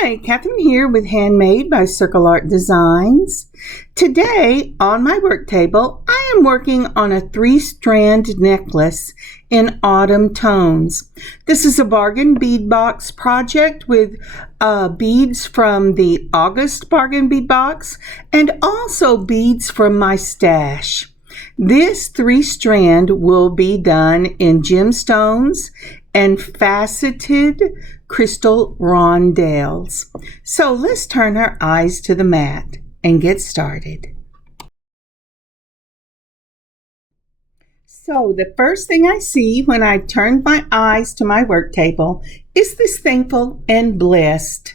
Hi, Kathryn here with Handmade by Designs. Today on my work table, I am working on a 3-strand necklace in autumn tones. This is a bargain bead box project with beads from the August Bargain Bead box and also beads from my stash. This 3-strand will be done in gemstones and faceted crystal rondelles. So let's turn our eyes to the mat and get started. So the first thing I see when I turn my eyes to my work table is this thankful and blessed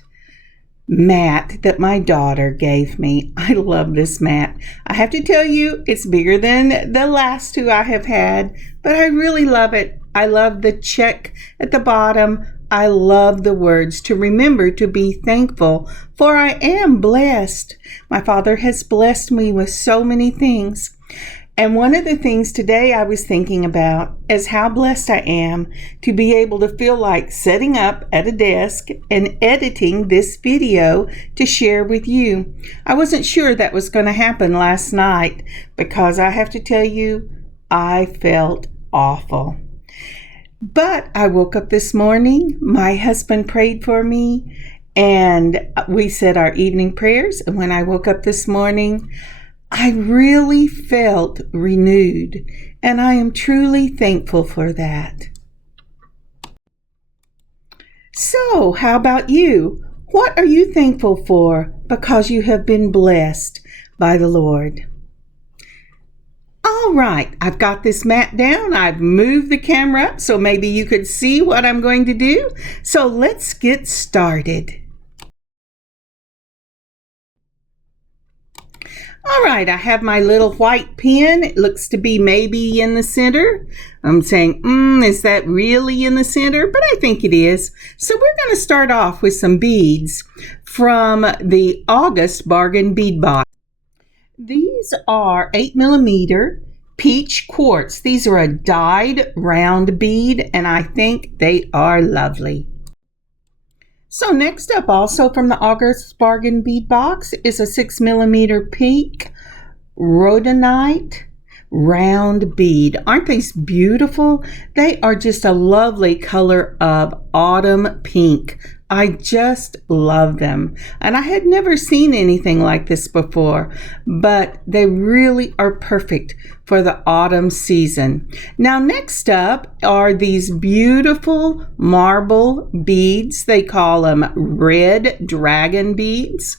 mat that my daughter gave me. I love this mat. I have to tell you, it's bigger than the last two I have had, but I really love it. I love the check at the bottom. I love the words to remember to be thankful, for I am blessed. My Father has blessed me with so many things. And one of the things today I was thinking about is how blessed I am to be able to feel like setting up at a desk and editing this video to share with you. I wasn't sure that was going to happen last night because I have to tell you, I felt awful. But I woke up this morning, my husband prayed for me, and we said our evening prayers. And when I woke up this morning, I really felt renewed, and I am truly thankful for that. So, how about you? What are you thankful for because you have been blessed by the Lord? All right, I've got this mat down. I've moved the camera up so maybe you could see what I'm going to do. So let's get started. All right, I have my little white pen. It looks to be maybe in the center. I'm saying, is that really in the center? But I think it is. So we're going to start off with some beads from the August Bargain Bead box. These are 8mm peach quartz. These are a dyed round bead, and I think they are lovely. So next up, also from the August Bargain Bead box, is a 6mm pink rhodonite round bead. Aren't these beautiful? They are just a lovely color of autumn pink. I just love them. And I had never seen anything like this before, but they really are perfect for the autumn season. Now, next up are these beautiful marble beads. They call them red dragon beads.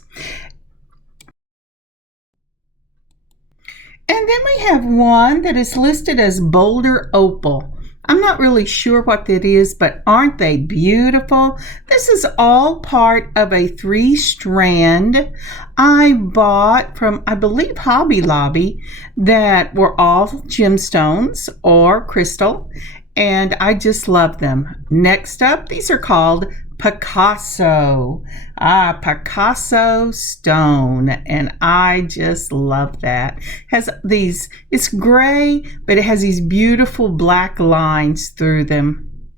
And then we have one that is listed as boulder opal. I'm not really sure what that is, but aren't they beautiful? This is all part of a 3-strand I bought from, I believe, Hobby Lobby, that were all gemstones or crystal, and I just love them. Next up, these are called Picasso. Picasso stone, and I just love that. Has these, it's gray, but it has these beautiful black lines through them.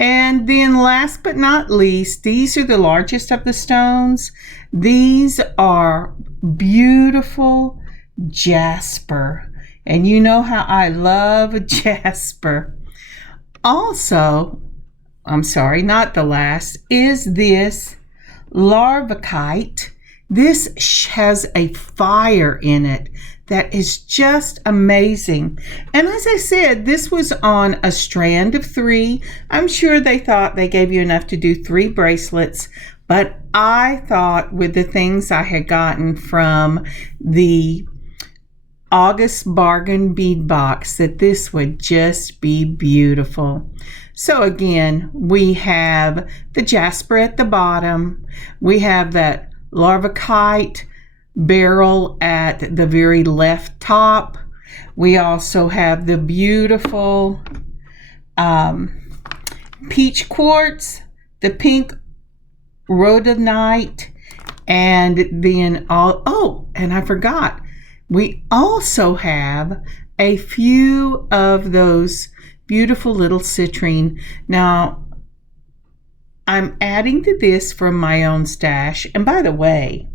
And then last but not least, these are the largest of the stones. These are beautiful jasper, and you know how I love jasper. Also, I'm sorry, not the last, is this larvacite. This has a fire in it that is just amazing. And as I said, this was on a strand of 3. I'm sure they thought they gave you enough to do 3 bracelets, but I thought with the things I had gotten from the August Bargain Bead box that this would just be beautiful. So again, we have the jasper at the bottom. We have that larvacite beryl at the very left top. We also have the beautiful peach quartz, the pink rhodonite, and then and I forgot, we also have a few of those beautiful little citrine. Now, I'm adding to this from my own stash. And by the way,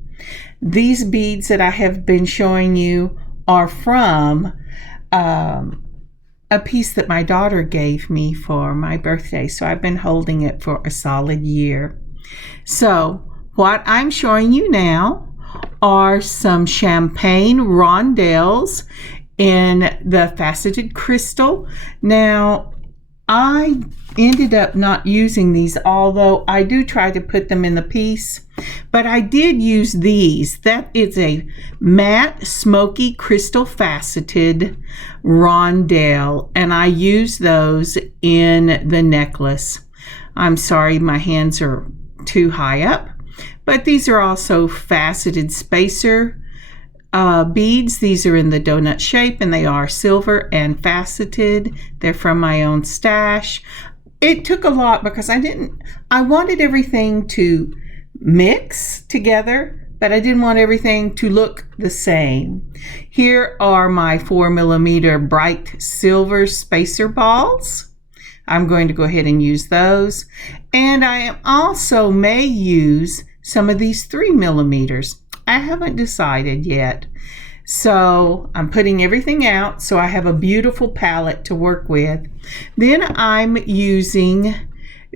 these beads that I have been showing you are from a piece that my daughter gave me for my birthday. So I've been holding it for a solid year. So what I'm showing you now are some champagne rondelles in the faceted crystal. Now, I ended up not using these, although I do try to put them in the piece, but I did use these. That is a matte smoky crystal faceted rondelle, and I use those in the necklace. I'm sorry, my hands are too high up, but these are also faceted spacer beads. These are in the donut shape, and they are silver and faceted. They're from my own stash. It took a lot because I wanted everything to mix together, but I didn't want everything to look the same. Here are my 4mm bright silver spacer balls. I'm going to go ahead and use those. And I also may use some of these 3mm. I haven't decided yet. So I'm putting everything out so I have a beautiful palette to work with. Then I'm using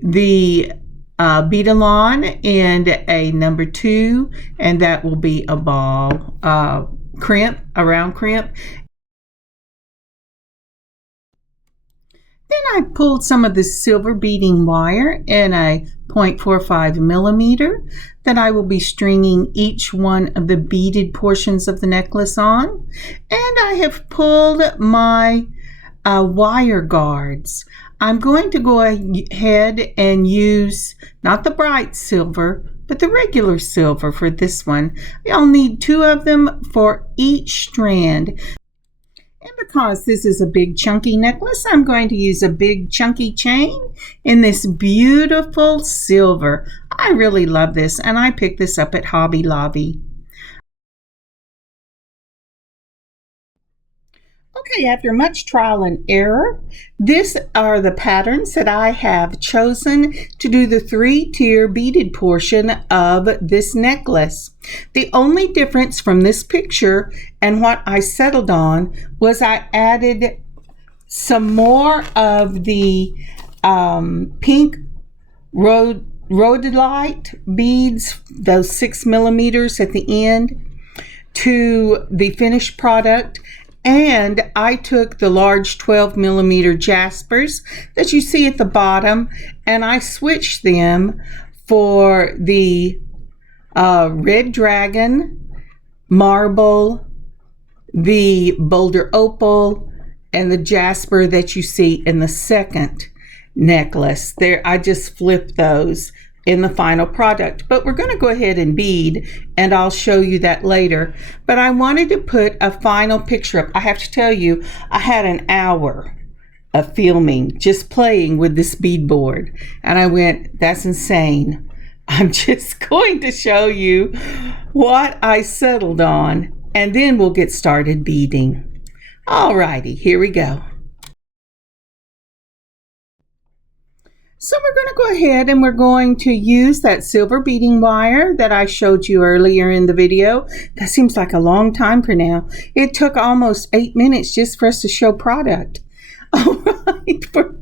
the Bead-A-Lawn and a number 2, and that will be a ball crimp, a round crimp. Then I pulled some of the silver beading wire in a 0.45mm that I will be stringing each one of the beaded portions of the necklace on. And I have pulled my wire guards. I'm going to go ahead and use not the bright silver, but the regular silver for this one. I'll need 2 of them for each strand. And because this is a big chunky necklace, I'm going to use a big chunky chain in this beautiful silver. I really love this, and I picked this up at Hobby Lobby. Okay, after much trial and error, these are the patterns that I have chosen to do the 3-tier beaded portion of this necklace. The only difference from this picture and what I settled on was I added some more of the pink rhodolite beads, those 6mm at the end, to the finished product. And I took the large 12mm jaspers that you see at the bottom, and I switched them for the red dragon, marble, the boulder opal, and the jasper that you see in the second necklace. There, I just flipped those in the final product, but we're going to go ahead and bead, and I'll show you that later. But I wanted to put a final picture up. I have to tell you, I had an hour of filming, just playing with this beadboard, and I went, that's insane. I'm just going to show you what I settled on, and then we'll get started beading. Alrighty, here we go. So we're going to go ahead and we're going to use that silver beading wire that I showed you earlier in the video. That seems like a long time for now. It took almost 8 minutes just for us to show product. All right. Like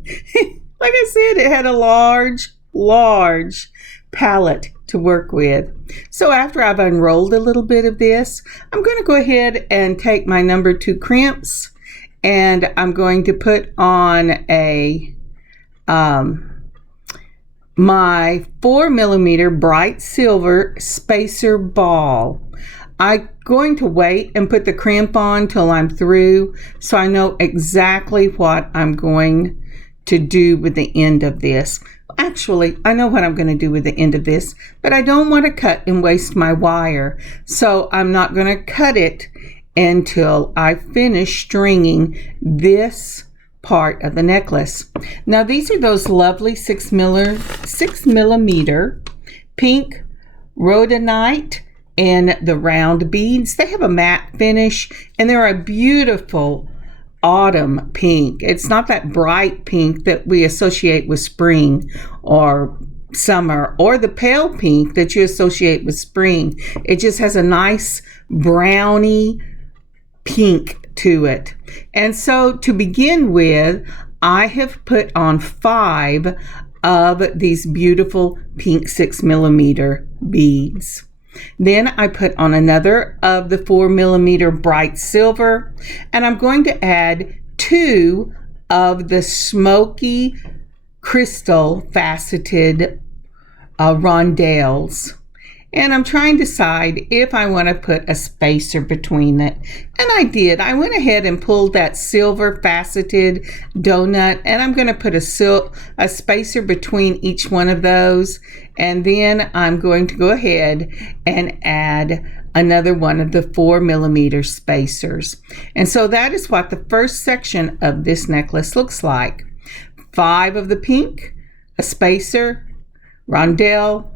I said, it had a large palette to work with. So after I've unrolled a little bit of this, I'm going to go ahead and take my number 2 crimps, and I'm going to put on a my 4mm bright silver spacer ball. I'm going to wait and put the crimp on till I'm through so I know exactly what I'm going to do with the end of this. Actually, I know what I'm going to do with the end of this, but I don't want to cut and waste my wire, so I'm not going to cut it until I finish stringing this part of the necklace. Now these are those lovely 6mm pink rhodonite and the round beads. They have a matte finish, and they're a beautiful autumn pink. It's not that bright pink that we associate with spring or summer, or the pale pink that you associate with spring. It just has a nice browny pink to it. And so to begin with, I have put on 5 of these beautiful pink 6mm beads. Then I put on another of the 4mm bright silver, and I'm going to add 2 of the smoky crystal faceted rondelles. And I'm trying to decide if I want to put a spacer between it. And I did. I went ahead and pulled that silver faceted donut, and I'm going to put a spacer between each one of those. And then I'm going to go ahead and add another one of the 4mm spacers. And so that is what the first section of this necklace looks like. 5 of the pink, a spacer, rondelle,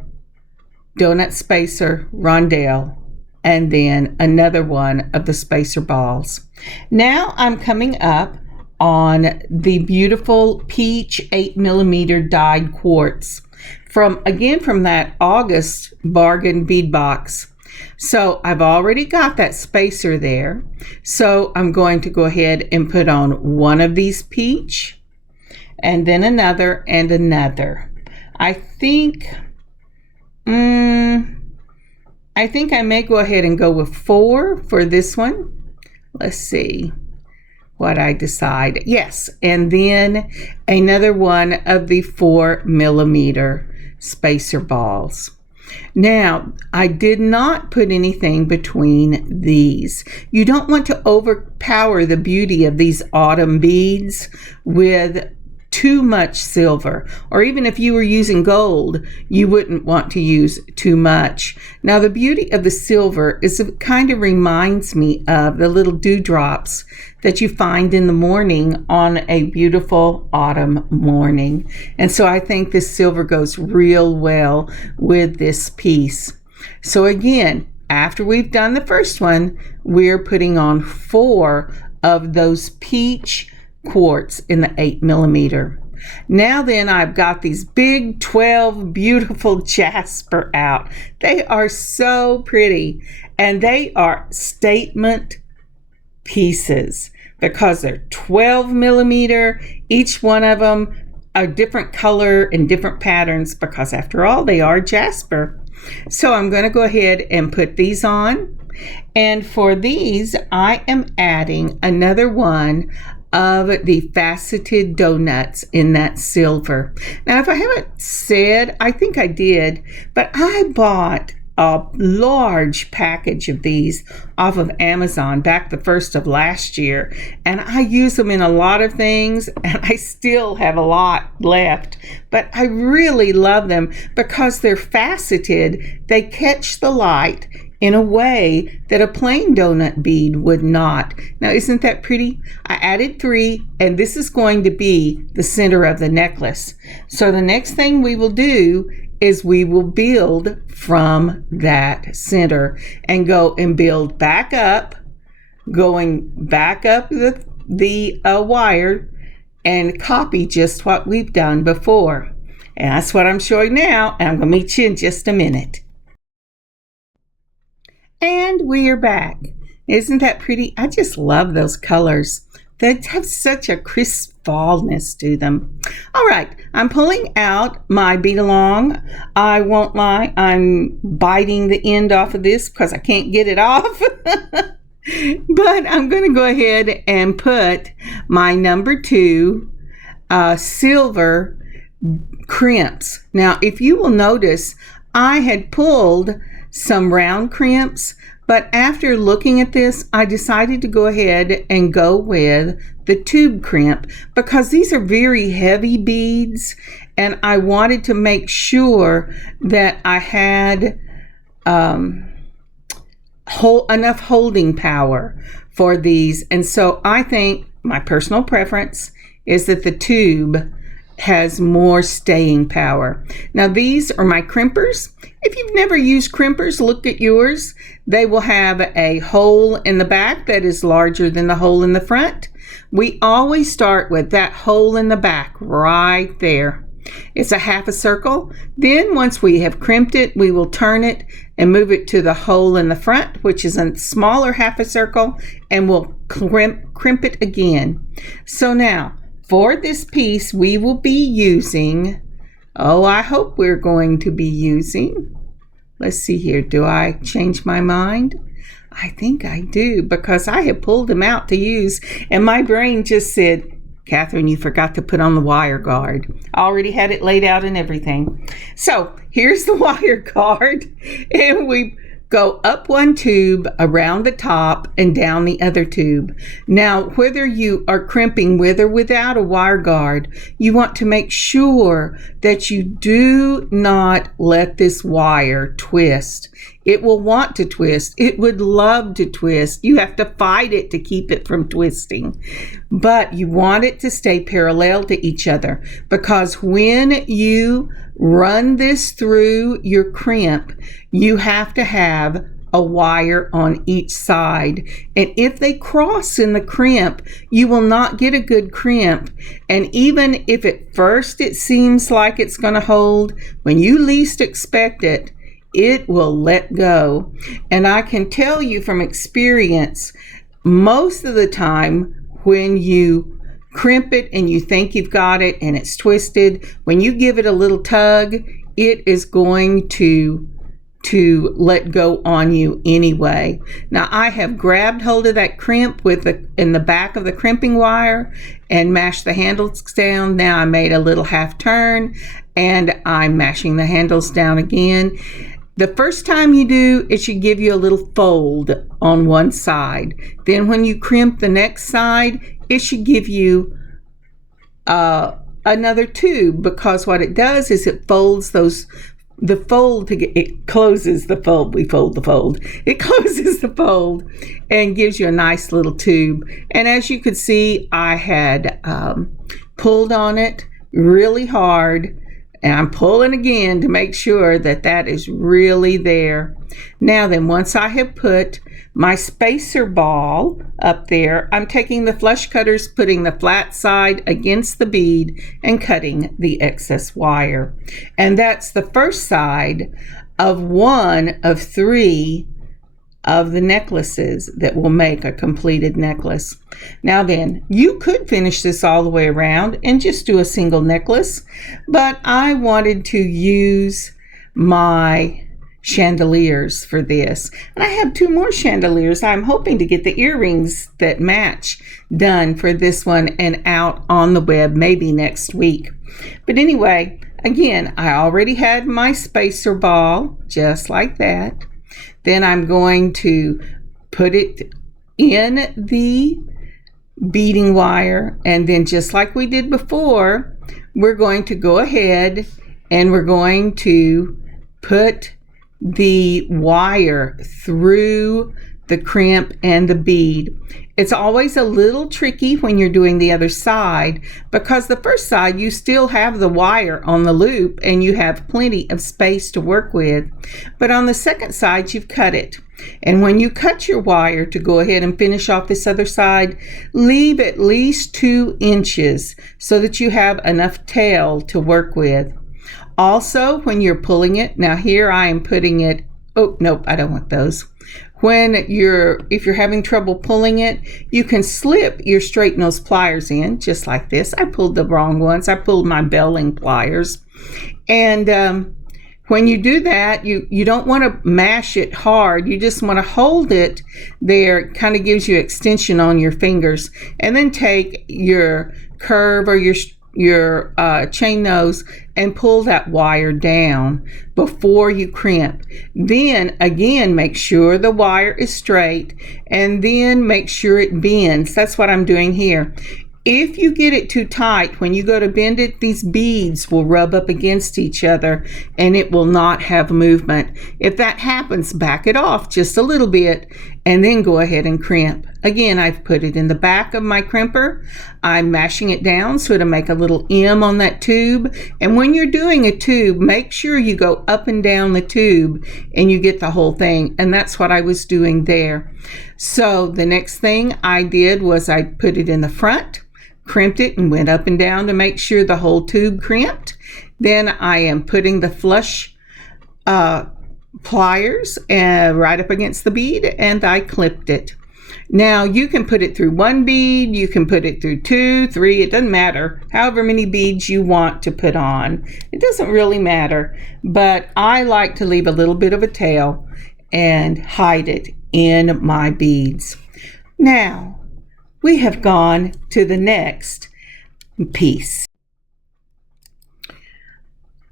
donut spacer, rondelle, and then another one of the spacer balls. Now I'm coming up on the beautiful peach 8mm dyed quartz from that August Bargain Bead box. So I've already got that spacer there. So I'm going to go ahead and put on one of these peach, and then another and another. I think I may go ahead and go with 4 for this one. Let's see what I decide. Yes, and then another one of the 4mm spacer balls. Now, I did not put anything between these. You don't want to overpower the beauty of these autumn beads with too much silver, or even if you were using gold, you wouldn't want to use too much. Now, the beauty of the silver is it kind of reminds me of the little dewdrops that you find in the morning on a beautiful autumn morning. And so I think this silver goes real well with this piece. So again, after we've done the first one, we're putting on 4 of those peach quartz in the 8mm. Now then, I've got these big 12 beautiful jasper out. They are so pretty, and they are statement pieces because they're 12mm. Each one of them a different color and different patterns because after all, they are jasper. So I'm going to go ahead and put these on. And for these, I am adding another one of the faceted donuts in that silver. Now, if I haven't said, I think I did, but I bought a large package of these off of Amazon back the first of last year, and I use them in a lot of things, and I still have a lot left, but I really love them because they're faceted. They catch the light in a way that a plain donut bead would not. Now, isn't that pretty? I added 3, and this is going to be the center of the necklace. So the next thing we will do is we will build from that center and go and build back up, going back up the wire and copy just what we've done before. And that's what I'm showing now, and I'm going to meet you in just a minute. And we are back. Isn't that pretty? I just love those colors. They have such a crisp fallness to them. All right, I'm pulling out my bead along. I won't lie, I'm biting the end off of this because I can't get it off. But I'm going to go ahead and put my number 2 silver crimps. Now, if you will notice, I had pulled some round crimps, but after looking at this, I decided to go ahead and go with the tube crimp because these are very heavy beads, and I wanted to make sure that I had enough holding power for these. And so I think my personal preference is that the tube has more staying power. Now, these are my crimpers. If you've never used crimpers, look at yours. They will have a hole in the back that is larger than the hole in the front. We always start with that hole in the back right there. It's a half a circle. Then once we have crimped it, we will turn it and move it to the hole in the front, which is a smaller half a circle, and we'll crimp it again. So now, for this piece, we will be using, I hope we're going to be using, let's see here, do I change my mind? I think I do, because I have pulled them out to use, and my brain just said, Kathryn, you forgot to put on the wire guard. I already had it laid out and everything. So here's the wire guard, and we go up one tube, around the top, and down the other tube. Now, whether you are crimping with or without a wire guard, you want to make sure that you do not let this wire twist. It will want to twist. It would love to twist. You have to fight it to keep it from twisting. But you want it to stay parallel to each other, because when you run this through your crimp, you have to have a wire on each side. And if they cross in the crimp, you will not get a good crimp. And even if at first it seems like it's going to hold, when you least expect it, it will let go. And I can tell you from experience, most of the time when you crimp it and you think you've got it and it's twisted, when you give it a little tug, it is going to let go on you anyway. Now, I have grabbed hold of that crimp in the back of the crimping wire and mashed the handles down. Now I made a little half turn and I'm mashing the handles down again. The first time you do, it should give you a little fold on one side. Then when you crimp the next side, it should give you another tube, because what it does is it folds the fold it closes the fold. We fold the fold. It closes the fold and gives you a nice little tube. And as you could see, I had pulled on it really hard. And I'm pulling again to make sure that that is really there. Now then, once I have put my spacer ball up there, I'm taking the flush cutters, putting the flat side against the bead and cutting the excess wire. And that's the first side of one of 3 of the necklaces that will make a completed necklace. Now then, you could finish this all the way around and just do a single necklace, but I wanted to use my chandeliers for this. And I have 2 more chandeliers. I'm hoping to get the earrings that match done for this one and out on the web maybe next week. But anyway, again, I already had my spacer ball just like that. Then I'm going to put it in the beading wire, and then just like we did before, we're going to go ahead and we're going to put the wire through the crimp and the bead. It's always a little tricky when you're doing the other side, because the first side you still have the wire on the loop and you have plenty of space to work with. But on the second side, you've cut it. And when you cut your wire to go ahead and finish off this other side, leave at least 2 inches so that you have enough tail to work with. Also, when you're pulling it, now here I am putting it, oh, nope, I don't want those. If you're having trouble pulling it, you can slip your straight nose pliers in, just like this. I pulled the wrong ones. I pulled my belling pliers. And when you do that, you don't want to mash it hard. You just want to hold it there. It kind of gives you extension on your fingers. And then take your curve or your chain nose and pull that wire down before you crimp. Then again, make sure the wire is straight, and then make sure it bends. That's what I'm doing here. If you get it too tight, when you go to bend it, these beads will rub up against each other and it will not have movement. If that happens, back it off just a little bit and then go ahead and crimp. Again, I've put it in the back of my crimper. I'm mashing it down so it'll make a little M on that tube. And when you're doing a tube, make sure you go up and down the tube and you get the whole thing. And that's what I was doing there. So the next thing I did was I put it in the front. crimped it and went up and down to make sure the whole tube crimped. Then I am putting the flush pliers right up against the bead, and I clipped it. Now you can put it through one bead, you can put it through 2, 3, it doesn't matter. However many beads you want to put on. It doesn't really matter, but I like to leave a little bit of a tail and hide it in my beads. Now we have gone to the next piece.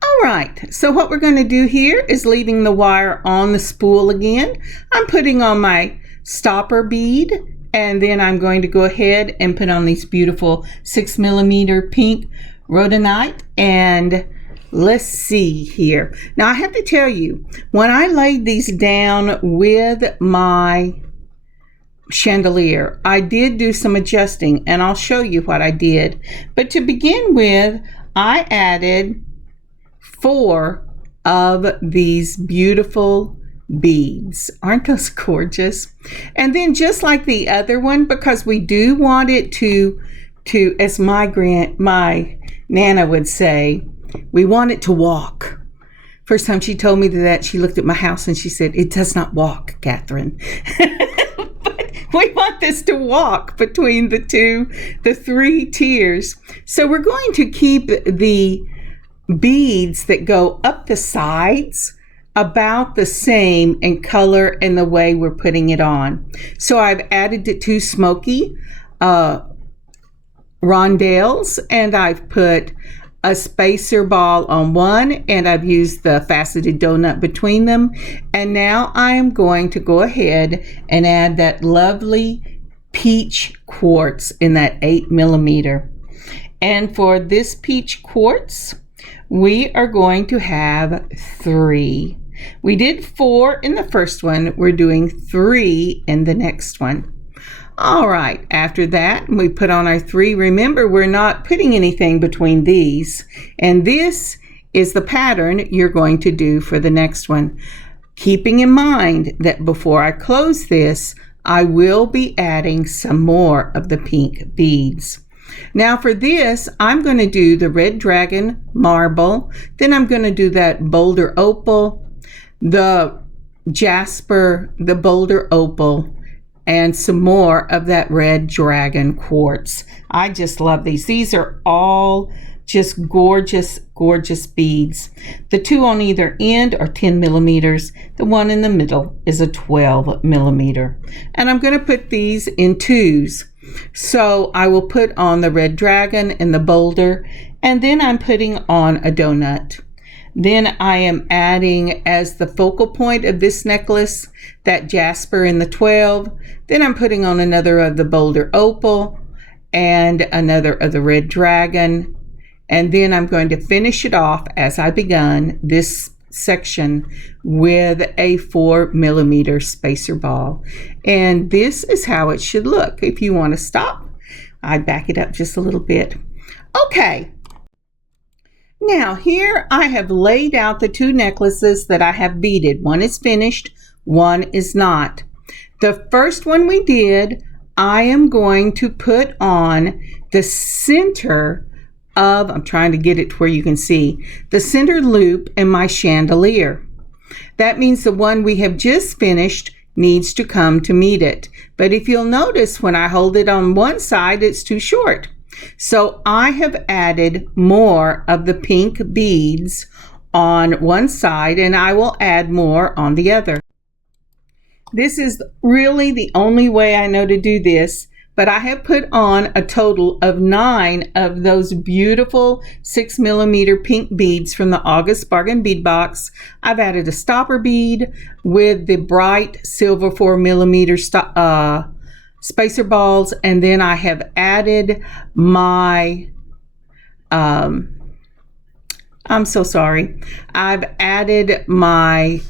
All right, so what we're going to do here is leaving the wire on the spool again. I'm putting on my stopper bead, and then I'm going to go ahead and put on these beautiful 6mm pink rhodonite. And let's see here. Now I have to tell you, when I laid these down with my chandelier, I did do some adjusting, and I'll show you what I did. But to begin with, I added 4 of these beautiful beads. Aren't those gorgeous? And then just like the other one, because we do want it to as my Nana would say, we want it to walk. First time she told me that, she looked at my house and she said, "It does not walk, Kathryn." But we want this to walk between the 3 tiers. So we're going to keep the beads that go up the sides about the same in color and the way we're putting it on. So I've added the 2 smoky rondelles, and I've put a spacer ball on one, and I've used the faceted donut between them. And now I am going to go ahead and add that lovely peach quartz in that 8mm. And for this peach quartz, we are going to have 3. We did 4 in the first one. We're doing 3 in the next one. All right, after that, we put on our 3. Remember, we're not putting anything between these. And this is the pattern you're going to do for the next one. Keeping in mind that before I close this, I will be adding some more of the pink beads. Now for this, I'm going to do the red dragon marble, then I'm going to do that boulder opal, the jasper, the boulder opal, and some more of that red dragon quartz. I just love these. These are all just gorgeous, gorgeous beads. The 2 on either end are 10mm. The one in the middle is a 12mm. And I'm going to put these in 2s. So I will put on the red dragon and the boulder, and then I'm putting on a donut. Then I am adding as the focal point of this necklace that jasper in the 12. Then I'm putting on another of the boulder opal and another of the red dragon. And then I'm going to finish it off as I begun this section with a 4mm spacer ball. And this is how it should look. If you want to stop, I'd back it up just a little bit. Okay. Now here I have laid out the 2 necklaces that I have beaded. One is finished, one is not. The first one we did, I am going to put on the center of, I'm trying to get it to where you can see, the center loop in my chandelier. That means the one we have just finished needs to come to meet it. But if you'll notice, when I hold it on one side, it's too short. So I have added more of the pink beads on one side, and I will add more on the other. This is really the only way I know to do this, but I have put on a total of 9 of those beautiful 6mm pink beads from the August Bargain Bead box. I've added a stopper bead with the bright silver 4mm spacer balls, and then I have added my I'm so sorry. I've added my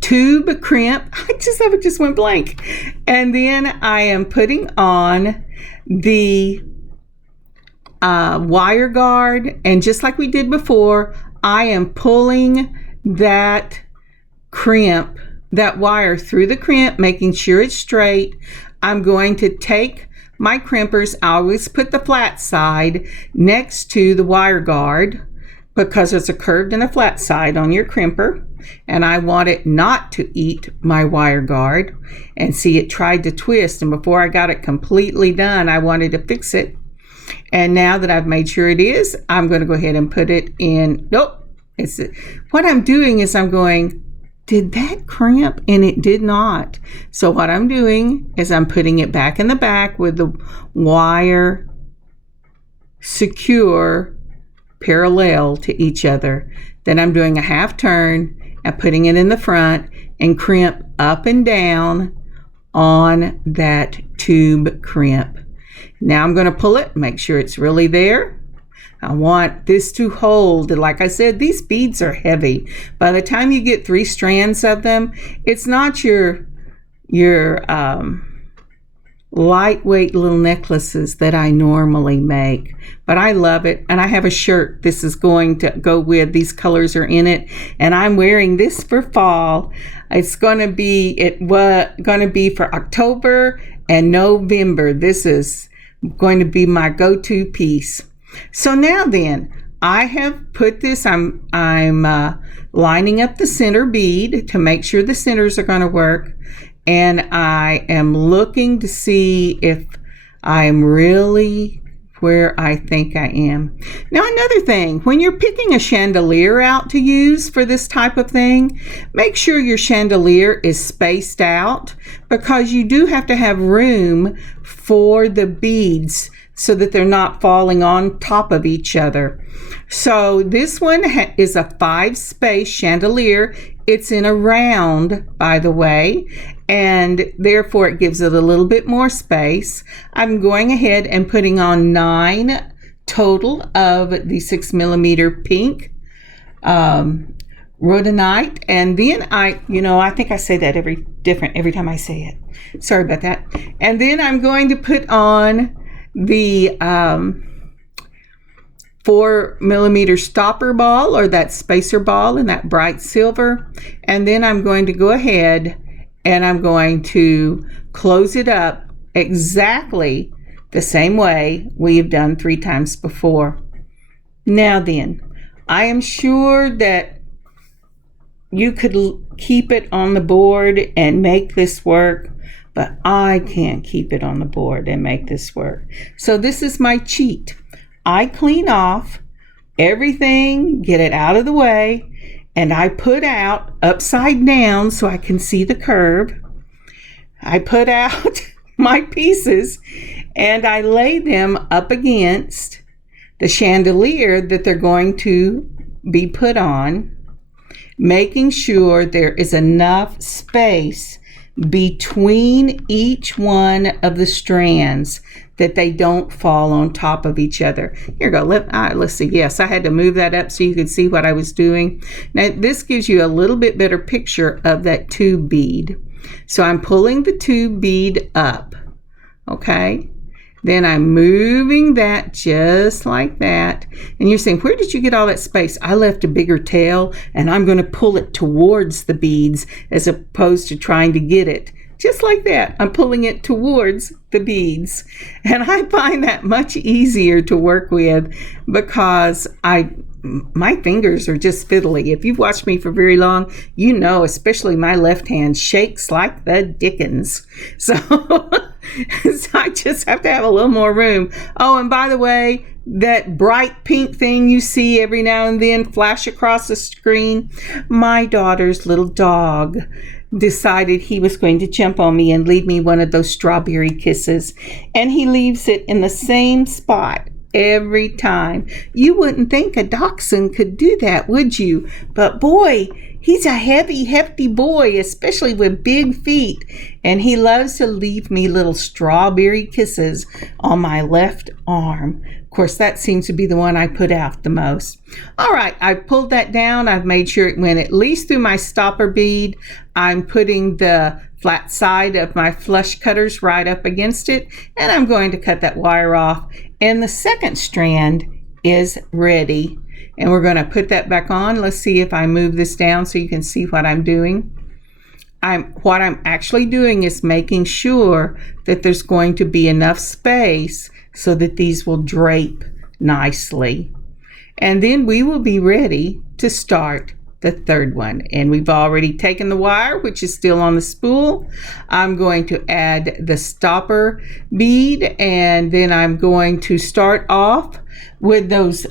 tube crimp. I just went blank. And then I am putting on the wire guard, and just like we did before, I am pulling that crimp, that wire through the crimp, making sure it's straight. I'm going to take my crimpers, I always put the flat side next to the wire guard because it's a curved and a flat side on your crimper, and I want it not to eat my wire guard. And see, it tried to twist, and before I got it completely done, I wanted to fix it. And now that I've made sure it is, I'm going to go ahead and put it in. Nope. What I'm doing is I'm going, did that crimp? And it did not. So what I'm doing is I'm putting it back in the back with the wire secure parallel to each other. Then I'm doing a half turn and putting it in the front and crimp up and down on that tube crimp. Now I'm going to pull it, make sure it's really there. I want this to hold. Like I said, these beads are heavy. By the time you get 3 strands of them, it's not your lightweight little necklaces that I normally make, but I love it. And I have a shirt this is going to go with. These colors are in it, and I'm wearing this for fall. It's going to be for October and November. This is going to be my go-to piece. So now then, I have put this, I'm lining up the center bead to make sure the centers are going to work. And I am looking to see if I'm really where I think I am. Now, another thing, when you're picking a chandelier out to use for this type of thing, make sure your chandelier is spaced out, because you do have to have room for the beads so that they're not falling on top of each other. So this one is a 5-space chandelier. It's in a round, by the way, and therefore it gives it a little bit more space. I'm going ahead and putting on 9 total of the 6mm pink rhodonite, and then I think I say that every time I say it. Sorry about that. And then I'm going to put on the 4mm stopper ball, or that spacer ball in that bright silver. And then I'm going to go ahead and I'm going to close it up exactly the same way we've done 3 times before. Now then, I am sure that you could keep it on the board and make this work, but I can't keep it on the board and make this work. So this is my cheat. I clean off everything, get it out of the way, and I put out upside down so I can see the curve. I put out my pieces and I lay them up against the chandelier that they're going to be put on, making sure there is enough space between each one of the strands that they don't fall on top of each other. Here we go. Let's see. Yes, I had to move that up so you could see what I was doing. Now, this gives you a little bit better picture of that tube bead. So I'm pulling the tube bead up. Okay. Then I'm moving that just like that. And you're saying, where did you get all that space? I left a bigger tail, and I'm going to pull it towards the beads as opposed to trying to get it. Just like that. I'm pulling it towards the beads. And I find that much easier to work with because my fingers are just fiddly. If you've watched me for very long, you know, especially my left hand shakes like the dickens. So I just have to have a little more room. Oh, and by the way, that bright pink thing you see every now and then flash across the screen, my daughter's little dog decided he was going to jump on me and leave me one of those strawberry kisses. And he leaves it in the same spot every time. You wouldn't think a dachshund could do that, would you? But boy, he's a heavy, hefty boy, especially with big feet. And he loves to leave me little strawberry kisses on my left arm. Of course, that seems to be the one I put out the most. All right, I pulled that down. I've made sure it went at least through my stopper bead. I'm putting the flat side of my flush cutters right up against it, and I'm going to cut that wire off. And the second strand is ready. And we're going to put that back on. Let's see if I move this down so you can see what I'm doing. what I'm actually doing is making sure that there's going to be enough space so that these will drape nicely. And then we will be ready to start the third one. And we've already taken the wire, which is still on the spool. I'm going to add the stopper bead, and then I'm going to start off with those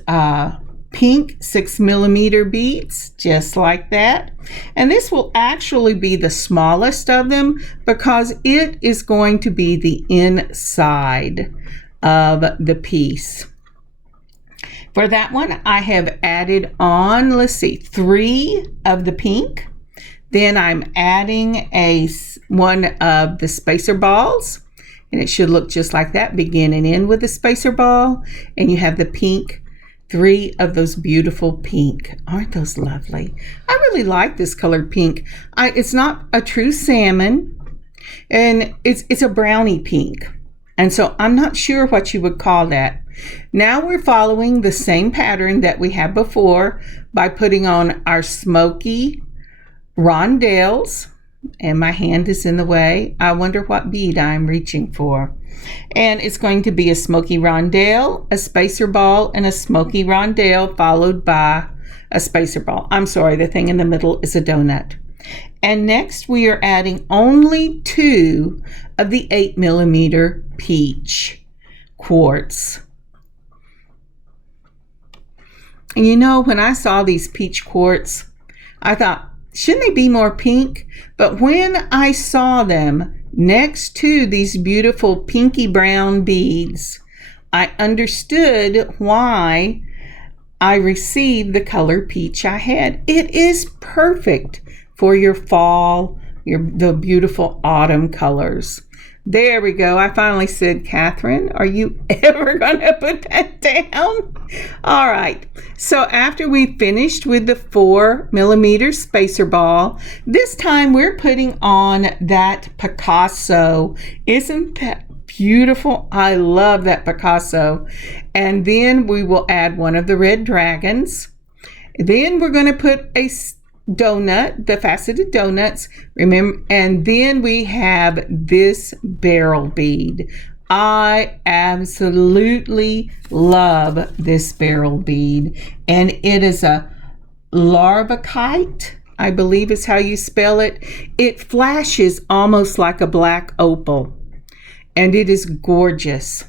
pink 6mm beads, just like that. And this will actually be the smallest of them because it is going to be the inside of the piece. For that one, I have added on, let's see, 3 of the pink. Then I'm adding one of the spacer balls, and it should look just like that, begin and end with the spacer ball. And you have the pink, 3 of those beautiful pink. Aren't those lovely? I really like this colored pink. It's not a true salmon, and it's a brownie pink. And so I'm not sure what you would call that. Now we're following the same pattern that we had before by putting on our smoky rondelles. And my hand is in the way. I wonder what bead I'm reaching for. And it's going to be a smoky rondelle, a spacer ball, and a smoky rondelle followed by a spacer ball. I'm sorry, the thing in the middle is a donut. And next we are adding only 2 of the 8mm peach quartz. And you know, when I saw these peach quartz, I thought, shouldn't they be more pink? But when I saw them next to these beautiful pinky brown beads, I understood why I received the color peach I had. It is perfect for your fall, the beautiful autumn colors. There we go. I finally said, Kathryn, are you ever going to put that down? All right. So after we finished with the 4mm spacer ball, this time we're putting on that Picasso. Isn't that beautiful? I love that Picasso. And then we will add one of the red dragons. Then we're going to put a donut, the faceted donuts, remember, and then we have this barrel bead. I absolutely love this barrel bead, and it is a larvacite, I believe is how you spell it. It flashes almost like a black opal, and it is gorgeous.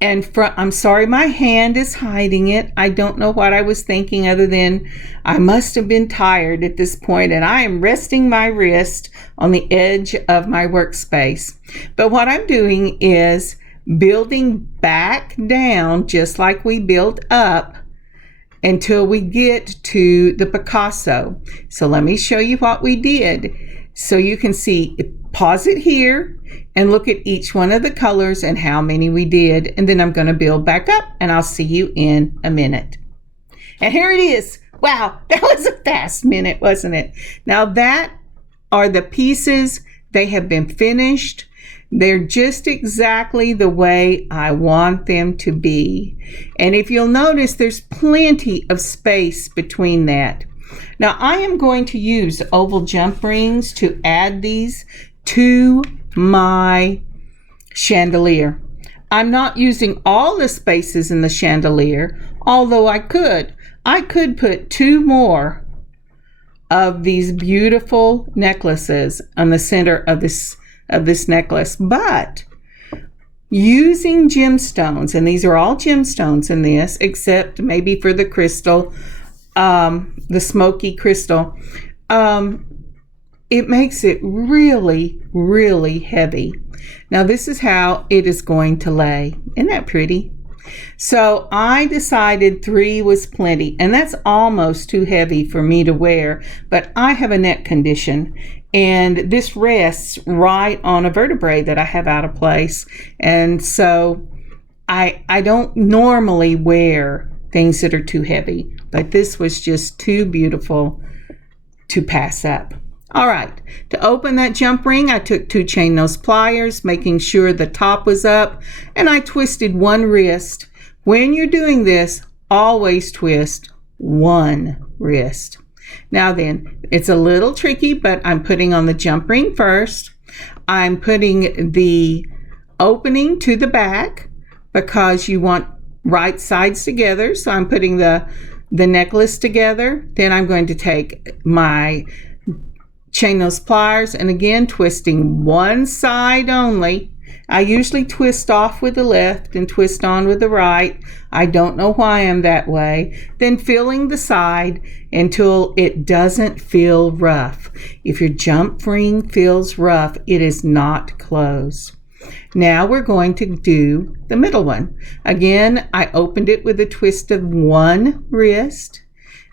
And I'm sorry, my hand is hiding it. I don't know what I was thinking other than I must have been tired at this point, and I am resting my wrist on the edge of my workspace. But what I'm doing is building back down just like we built up until we get to the Picasso. So let me show you what we did. So you can see, pause it here and look at each one of the colors and how many we did. And then I'm going to build back up, and I'll see you in a minute. And here it is. Wow, that was a fast minute, wasn't it? Now that are the pieces. They have been finished. They're just exactly the way I want them to be. And if you'll notice, there's plenty of space between that. Now I am going to use oval jump rings to add these to my chandelier. I'm not using all the spaces in the chandelier, although I could. I could put 2 more of these beautiful necklaces on the center of this necklace, but using gemstones, and these are all gemstones in this, except maybe for the crystal, the smoky crystal, it makes it really, really heavy. Now this is how it is going to lay. Isn't that pretty? So I decided 3 was plenty, and that's almost too heavy for me to wear, but I have a neck condition, and this rests right on a vertebrae that I have out of place, and so I don't normally wear things that are too heavy, but this was just too beautiful to pass up. All right, to open that jump ring, I took 2 chain nose pliers, making sure the top was up, and I twisted 1 wrist. When you're doing this, always twist 1 wrist. Now then, It's a little tricky, but I'm putting on the jump ring first. I'm putting the opening to the back because you want right sides together. So I'm putting the necklace together. Then I'm going to take my chain nose pliers and again twisting one side only. I usually twist off with the left and twist on with the right. I don't know why I'm that way. Then filling the side until it doesn't feel rough. If your jump ring feels rough, it is not closed. Now we're going to do the middle one. Again, I opened it with a twist of one wrist,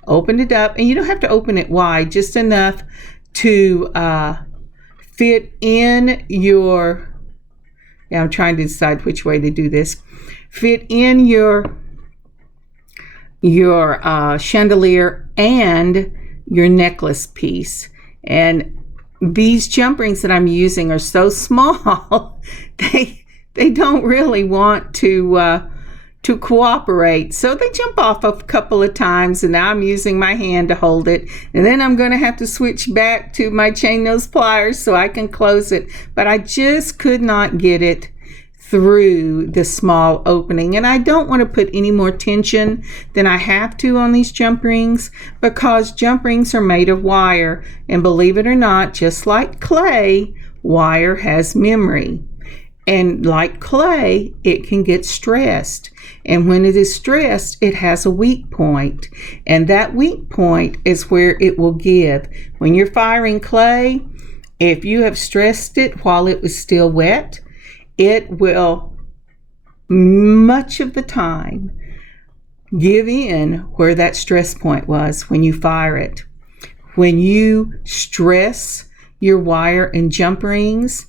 opened it up, and you don't have to open it wide, just enough to fit in your, I'm trying to decide which way to do this, fit in your chandelier and your necklace piece. And these jump rings that I'm using are so small, they don't really want to cooperate. So they jump off a couple of times, and now I'm using my hand to hold it. And then I'm going to have to switch back to my chain nose pliers so I can close it. But I just could not get it through the small opening. And I don't want to put any more tension than I have to on these jump rings, because jump rings are made of wire. And believe it or not, just like clay, wire has memory. And like clay, it can get stressed. And when it is stressed, it has a weak point. And that weak point is where it will give. When you're firing clay, if you have stressed it while it was still wet, it will, much of the time, give in where that stress point was when you fire it. When you stress your wire and jump rings,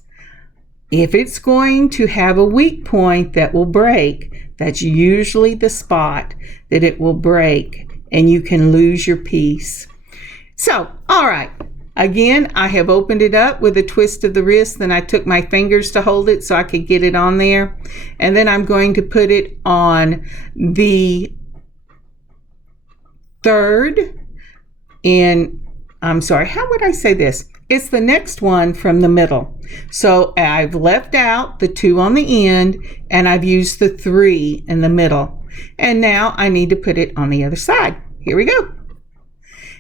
if it's going to have a weak point that will break, that's usually the spot that it will break and you can lose your piece. So, all right. Again, I have opened it up with a twist of the wrist, then I took my fingers to hold it so I could get it on there. And then I'm going to put it on the third how would I say this? It's the next one from the middle. So I've left out the 2 on the end and I've used the 3 in the middle. And now I need to put it on the other side. Here we go.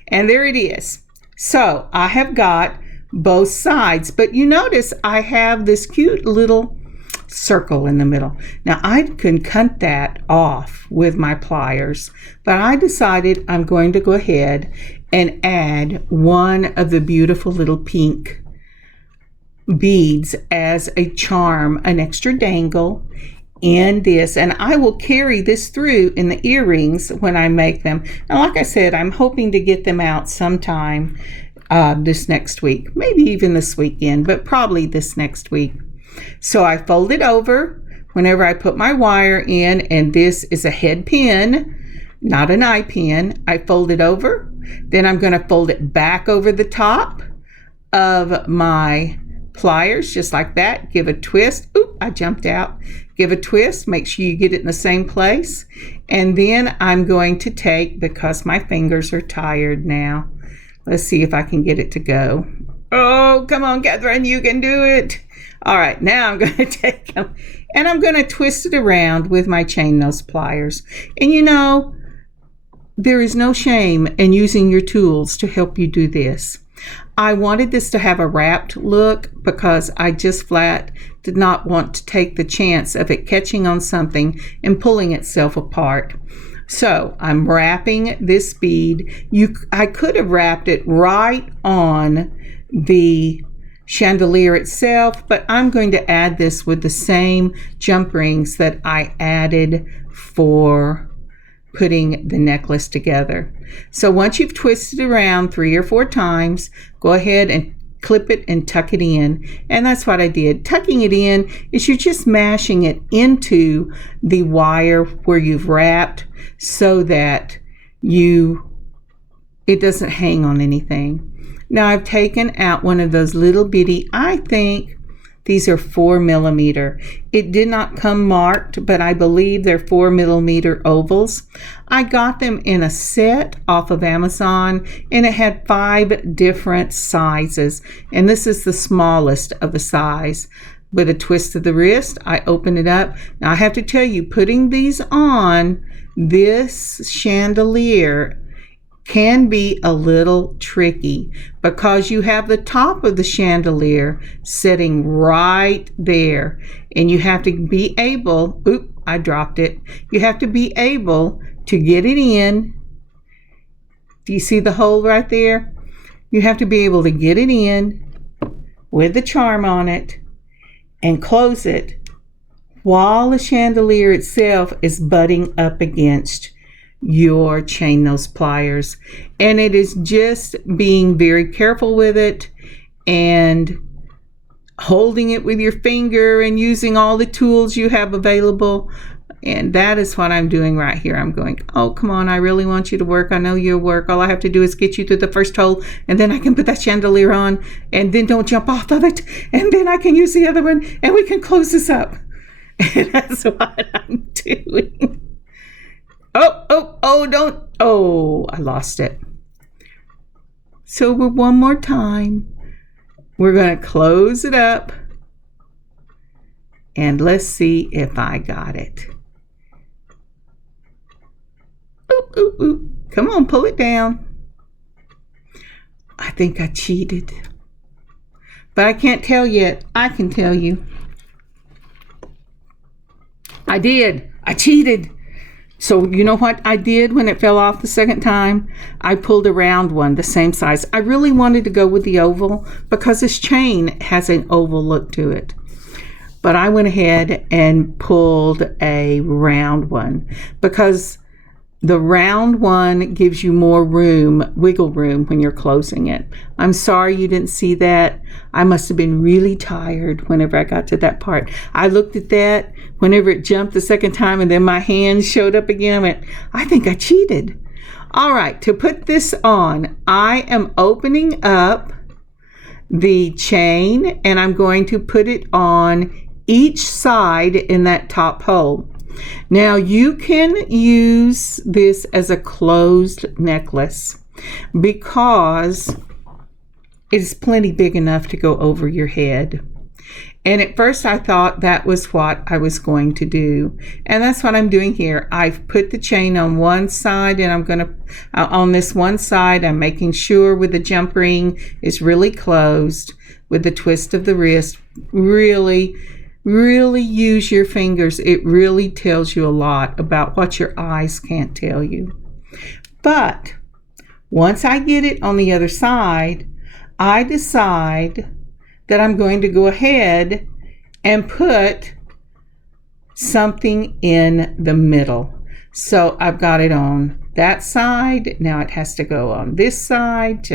And there it is. So I have got both sides, but you notice I have this cute little circle in the middle. Now I can cut that off with my pliers, but I decided I'm going to go ahead and add one of the beautiful little pink beads as a charm, an extra dangle in this, and I will carry this through in the earrings when I make them. And like I said, I'm hoping to get them out sometime this next week, maybe even this weekend, but probably this next week. So I fold it over whenever I put my wire in, and this is a head pin, not an eye pin. I fold it over, then I'm going to fold it back over the top of my pliers, just like that. Give a twist. Oop, I jumped out. Give a twist. Make sure you get it in the same place. And then I'm going to take, because my fingers are tired now. Let's see if I can get it to go. Oh, come on, Kathryn, you can do it. All right, now I'm going to take them and I'm going to twist it around with my chain nose pliers. And you know, there is no shame in using your tools to help you do this. I wanted this to have a wrapped look because I just flat did not want to take the chance of it catching on something and pulling itself apart. So I'm wrapping this bead. I could have wrapped it right on the chandelier itself, but I'm going to add this with the same jump rings that I added for putting the necklace together. So once you've twisted around 3 or 4 times, go ahead and clip it and tuck it in. And that's what I did. Tucking it in is you're just mashing it into the wire where you've wrapped so that it doesn't hang on anything. Now I've taken out one of those little bitty, I think These are 4mm. It did not come marked, but I believe they're 4mm ovals. I got them in a set off of Amazon, and it had 5 different sizes, and this is the smallest of the size. With a twist of the wrist, I open it up. Now I have to tell you, putting these on this chandelier can be a little tricky because you have the top of the chandelier sitting right there, and you have to be able, I dropped it. You have to be able to get it in. Do you see the hole right there? You have to be able to get it in with the charm on it and close it while the chandelier itself is butting up against your chain nose pliers. And it is just being very careful with it and holding it with your finger and using all the tools you have available. And that is what I'm doing right here. I'm going, oh, come on, I really want you to work. I know you'll work. All I have to do is get you through the first hole, and then I can put that chandelier on, and then don't jump off of it, and then I can use the other one, and we can close this up. And that's what I'm doing. Oh, I lost it. So one more time, we're going to close it up, and let's see if I got it. Come on, pull it down. I think I cheated, but I can't tell yet. I can tell you. I did. I cheated. So you know what I did when it fell off the second time? I pulled a round one, the same size. I really wanted to go with the oval because this chain has an oval look to it. But I went ahead and pulled a round one because the round one gives you more room, wiggle room, when you're closing it. I'm sorry you didn't see that. I must have been really tired whenever I got to that part. I looked at that whenever it jumped the second time, and then my hand showed up again. I went, I think I cheated. All right, to put this on, I am opening up the chain, and I'm going to put it on each side in that top hole. Now you can use this as a closed necklace because it's plenty big enough to go over your head. And at first I thought that was what I was going to do. And that's what I'm doing here. I've put the chain on one side, and I'm going to, on this one side, I'm making sure with the jump ring is really closed with the twist of the wrist. Really use your fingers. It really tells you a lot about what your eyes can't tell you. But once I get it on the other side, I decide that I'm going to go ahead and put something in the middle. So I've got it on that side. Now it has to go on this side.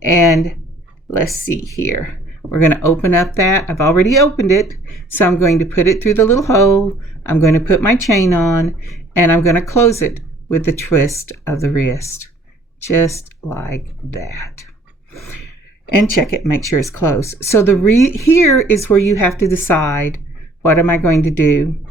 And let's see here. We're going to open up that. I've already opened it. So I'm going to put it through the little hole. I'm going to put my chain on, and I'm going to close it with the twist of the wrist. Just like that. And check it, make sure it's closed. So here is where you have to decide, what am I going to do?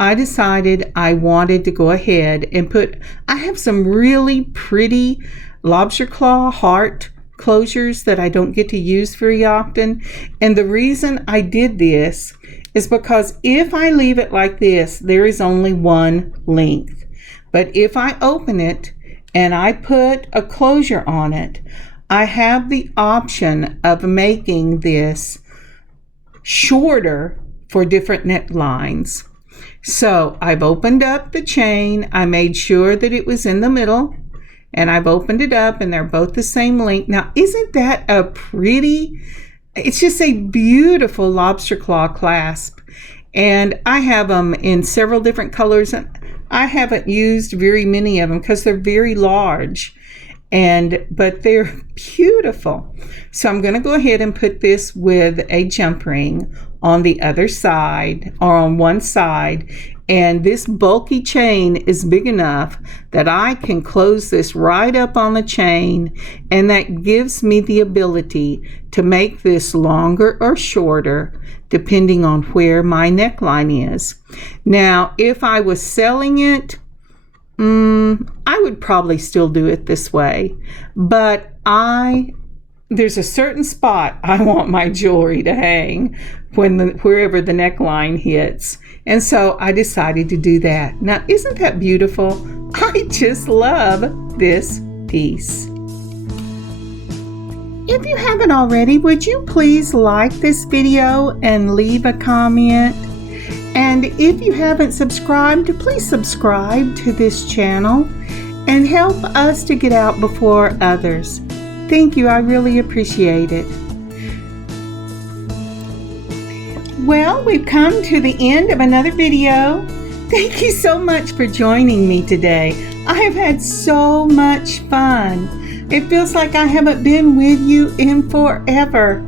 I decided I wanted to go ahead and I have some really pretty lobster claw heart closures that I don't get to use very often. And the reason I did this is because if I leave it like this, there is only one length. But if I open it and I put a closure on it, I have the option of making this shorter for different necklines. So I've opened up the chain. I made sure that it was in the middle, and I've opened it up, and they're both the same length. Now, isn't that a pretty, it's just a beautiful lobster claw clasp. And I have them in several different colors, and I haven't used very many of them because they're very large. but they're beautiful. So I'm going to go ahead and put this with a jump ring on the other side, or on one side, and this bulky chain is big enough that I can close this right up on the chain, and that gives me the ability to make this longer or shorter depending on where my neckline is. Now, if I was selling it, I would probably still do it this way, but there's a certain spot I want my jewelry to hang wherever the neckline hits, and so I decided to do that. Now, isn't that beautiful? I just love this piece. If you haven't already, would you please like this video and leave a comment? And if you haven't subscribed, please subscribe to this channel and help us to get out before others. Thank you, I really appreciate it. Well, we've come to the end of another video. Thank you so much for joining me today. I have had so much fun. It feels like I haven't been with you in forever.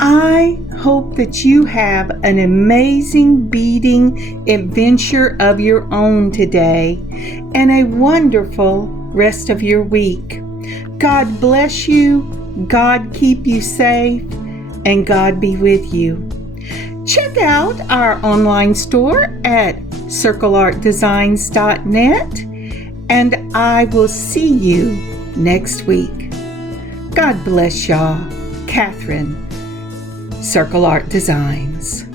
I hope that you have an amazing beading adventure of your own today and a wonderful rest of your week. God bless you, God keep you safe, and God be with you. Check out our online store at circleartdesigns.net, and I will see you next week. God bless y'all. Kathryn, Circle Art Designs.